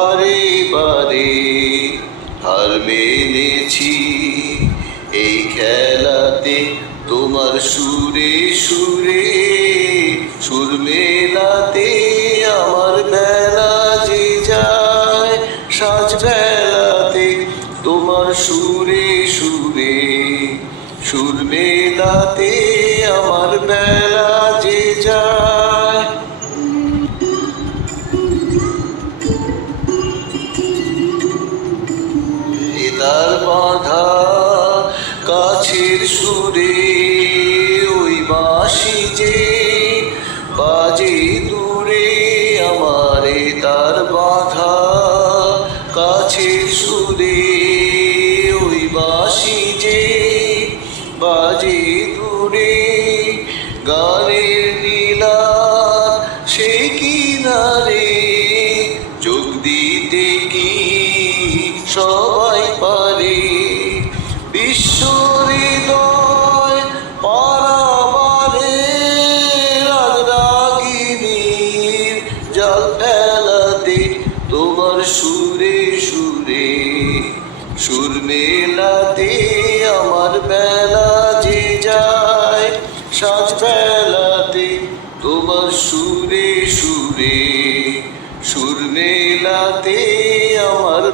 বারে বারে হার মেনেছি এই খেলাতে তোমার সুরে সুরে সুর মেলাতে আমার বেলা যে যায় সাজ বেলাতে তোমার সুরে সুরে সুর মেলাতে আমার বেলা যে যায়। তার বাঁধা কাছের সুরে ওই বাঁশি যে বাজে দূরে আমারে তার বাঁধা কাছের সুরে ওই বাঁশি যে বাজে দূরে গানের নীলা সে কিনারে যোগ দিতে কি সবাই পারে বিশ্ব হৃদয় পারাবারে রাগরাগিনীর জাল ফেলাতে তোমার সুরে সুরে সুর মেলাতে আমার বেলা যে যায় সাজ বেলাতে তোমার সুরে সুরে সুর মেলাতে আমার